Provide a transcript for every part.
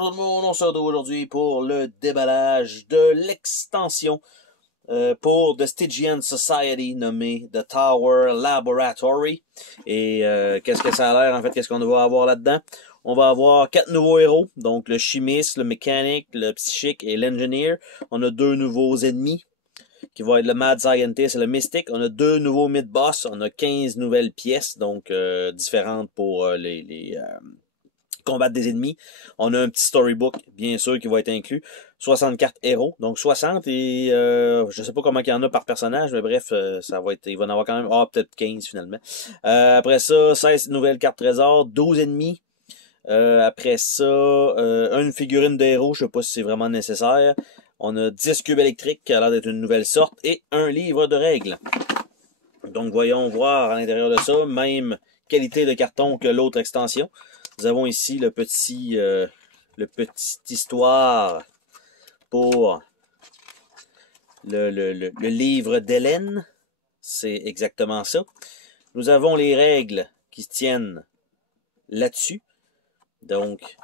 Bonjour tout le monde, on se retrouve aujourd'hui pour le déballage de l'extension pour The Stygian Society nommée The Tower Laboratory. Et qu'est-ce que ça a l'air en fait, qu'est-ce qu'on va avoir là-dedans? On va avoir 4 nouveaux héros, donc le chimiste, le mécanique, le psychique et l'engineer. On a 2 nouveaux ennemis, qui vont être le Mad Scientist et le Mystic. On a 2 nouveaux mid-boss, on a 15 nouvelles pièces, donc différentes pour les combattre des ennemis. On a un petit storybook, bien sûr, qui va être inclus. 64 héros, donc 60 et je sais pas comment il y en a par personnage, mais bref, ça va être, il va en avoir quand même, peut-être 15 finalement. Après ça, 16 nouvelles cartes trésors, 12 ennemis. Après ça, une figurine de héros, je sais pas si c'est vraiment nécessaire. On a 10 cubes électriques qui a l'air d'être une nouvelle sorte et un livre de règles. Donc voyons voir à l'intérieur de ça, même qualité de carton que l'autre extension. Nous avons ici le petit histoire pour le livre d'Hélène. C'est exactement ça. Nous avons les règles qui se tiennent là-dessus. Donc,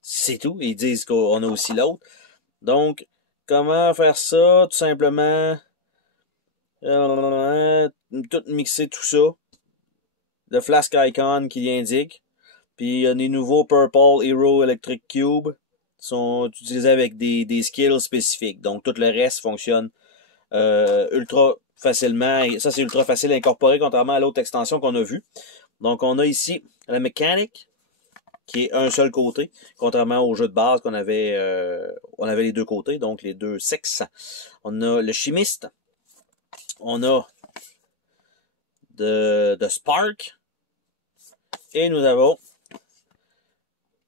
c'est tout. Ils disent qu'on a aussi l'autre. Donc, comment faire ça? Tout simplement, tout mixer tout ça. Le flask icon qui l'indique. Puis il y a des nouveaux Purple Hero Electric Cube sont utilisés avec des skills spécifiques. Donc tout le reste fonctionne ultra facilement. Et ça c'est ultra facile à incorporer contrairement à l'autre extension qu'on a vue. Donc on a ici la mécanique qui est un seul côté, contrairement au jeu de base qu'on avait, on avait les deux côtés, donc les deux sexes. On a le chimiste, on a de Spark, et nous avons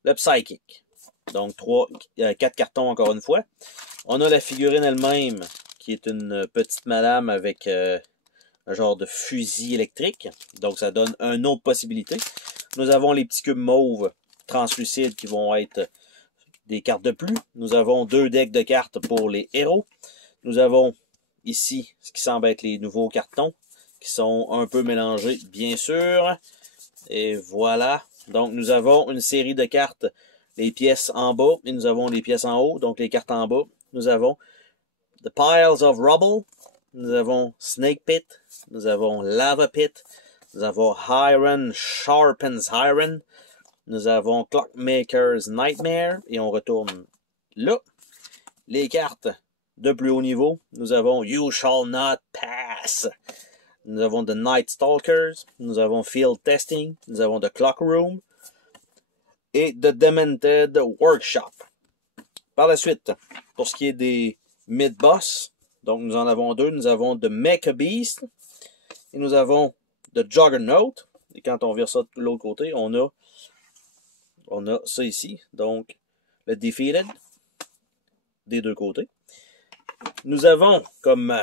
le Psychic. Donc 4 cartons encore une fois. On a la figurine elle-même, qui est une petite madame avec un genre de fusil électrique. Donc ça donne une autre possibilité. Nous avons les petits cubes mauves translucides qui vont être des cartes de plus. Nous avons 2 decks de cartes pour les héros. Nous avons ici ce qui semble être les nouveaux cartons, qui sont un peu mélangés, bien sûr. Et voilà. Donc, nous avons une série de cartes, les pièces en bas, et nous avons les pièces en haut, donc les cartes en bas. Nous avons The Piles of Rubble, nous avons Snake Pit, nous avons Lava Pit, nous avons Iron Sharpens Iron, nous avons Clockmaker's Nightmare, et on retourne là. Les cartes de plus haut niveau, nous avons You Shall Not Pass. Nous avons The Night Stalkers, nous avons Field Testing, nous avons The Clock Room et The Demented Workshop. Par la suite, pour ce qui est des mid-boss, donc nous en avons 2, nous avons The Mecha Beast et nous avons The Juggernaut. Et quand on vire ça de l'autre côté, on a ça ici, donc le Defeated des deux côtés. Nous avons comme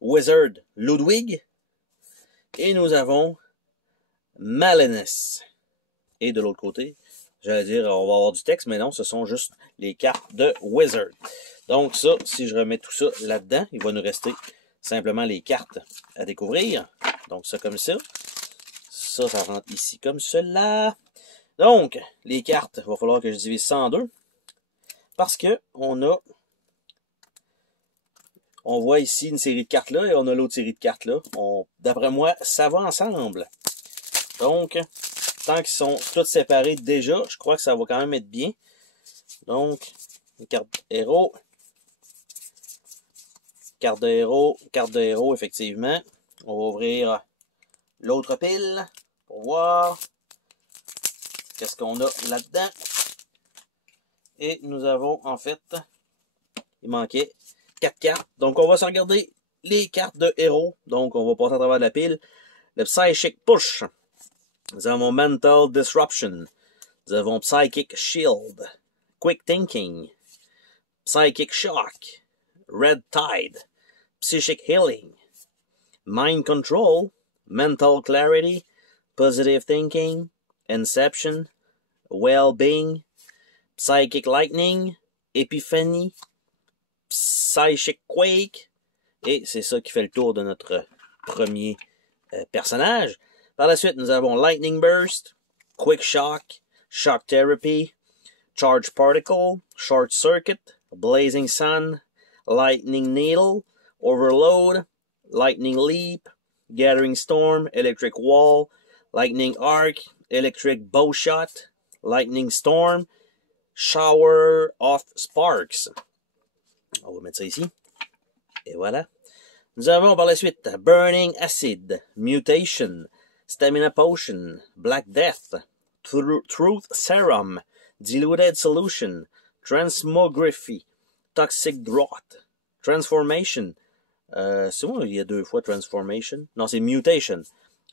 Wizard Ludwig. Et nous avons Malinus. Et de l'autre côté, j'allais dire, on va avoir du texte, mais non, ce sont juste les cartes de Wizard. Donc ça, si je remets tout ça là-dedans, il va nous rester simplement les cartes à découvrir. Donc ça comme ça. Ça rentre ici comme cela. Donc, les cartes, il va falloir que je divise ça en deux. Parce que on voit ici une série de cartes là et on a l'autre série de cartes là. D'après moi, ça va ensemble. Donc, tant qu'ils sont toutes séparées déjà, je crois que ça va quand même être bien. Donc, une carte héros. Carte de héros, effectivement. On va ouvrir l'autre pile pour voir qu'est-ce qu'on a là-dedans. Et nous avons, en fait, il manquait 4 cartes. Donc, on va se regarder les cartes de héros. Donc, on va passer à travers la pile. Le Psychic Push. Nous avons Mental Disruption. Nous avons Psychic Shield. Quick Thinking. Psychic Shock. Red Tide. Psychic Healing. Mind Control. Mental Clarity. Positive Thinking. Inception. Well-Being. Psychic Lightning. Epiphany. Psychic Quake. Et c'est ça qui fait le tour de notre premier personnage. Par la suite, nous avons Lightning Burst, Quick Shock, Shock Therapy, Charge Particle, Short Circuit, Blazing Sun, Lightning Needle, Overload, Lightning Leap, Gathering Storm, Electric Wall, Lightning Arc, Electric Bowshot, Lightning Storm, Shower of Sparks. On va mettre ça ici. Et voilà. Nous avons par la suite Burning Acid, Mutation, Stamina Potion, Black Death, Truth Serum, Diluted Solution, Transmography, Toxic Draught, Transformation. C'est moi, il y a 2 fois Transformation. Non, c'est Mutation.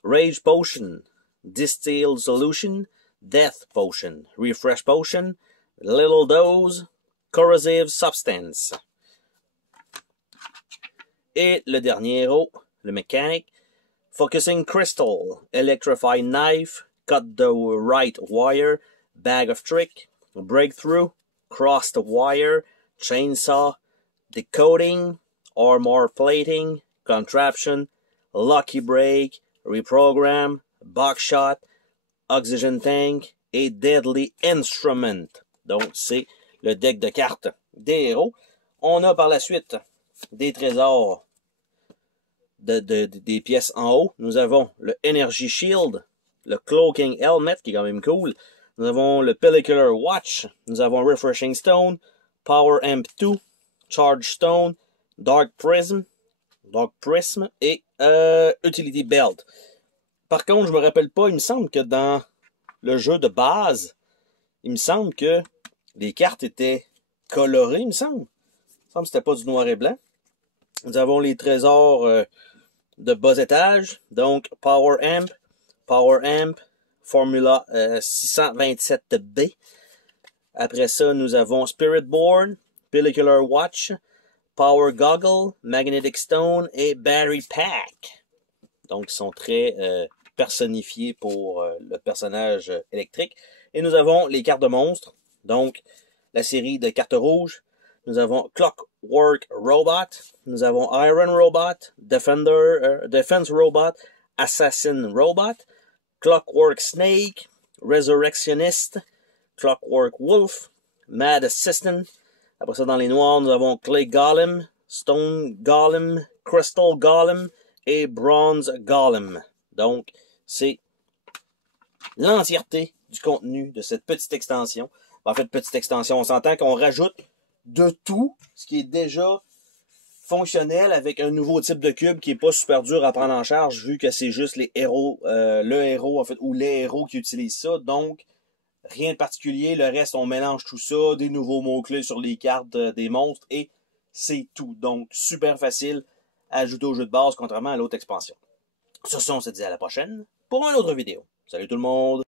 Rage Potion, Distilled Solution, Death Potion, Refresh Potion, Little Dose, Corrosive Substance. Et le dernier héros, le mécanique, Focusing Crystal, Electrify Knife, Cut the Right Wire, Bag of Trick, Breakthrough, Cross the Wire, Chainsaw, Decoding, Armor Plating, Contraption, Lucky Break, Reprogram, Buckshot, Oxygen Tank et Deadly Instrument. Donc, c'est le deck de cartes des héros. On a par la suite des trésors des pièces en haut. Nous avons le Energy Shield, le Cloaking Helmet, qui est quand même cool. Nous avons le Pellicular Watch. Nous avons Refreshing Stone, Power Amp 2, Charge Stone, Dark Prism et Utility Belt. Par contre, je me rappelle pas, il me semble que dans le jeu de base, il me semble que les cartes étaient colorées, il me semble. Il me semble que c'était pas du noir et blanc. Nous avons les trésors de bas étage, donc Power Amp, Formula 627B. Après ça, nous avons Spirit Board, Pellicular Watch, Power Goggle, Magnetic Stone et Battery Pack. Donc, ils sont très personnifiés pour le personnage électrique. Et nous avons les cartes de monstres. Donc, la série de cartes rouges. Nous avons Clockwork Robot. Nous avons Iron Robot, Defense Robot, Assassin Robot, Clockwork Snake, Resurrectionist, Clockwork Wolf, Mad Assistant. Après ça, dans les noirs, nous avons Clay Golem, Stone Golem, Crystal Golem et Bronze Golem. Donc, c'est l'entièreté du contenu de cette petite extension. En fait, petite extension, on s'entend qu'on rajoute de tout, ce qui est déjà fonctionnel avec un nouveau type de cube qui est pas super dur à prendre en charge vu que c'est juste les héros, le héros en fait, ou les héros qui utilisent ça. Donc, rien de particulier. Le reste, on mélange tout ça, des nouveaux mots-clés sur les cartes des monstres et c'est tout. Donc, super facile à ajouter au jeu de base contrairement à l'autre expansion. Sur ce, on se dit à la prochaine pour une autre vidéo. Salut tout le monde!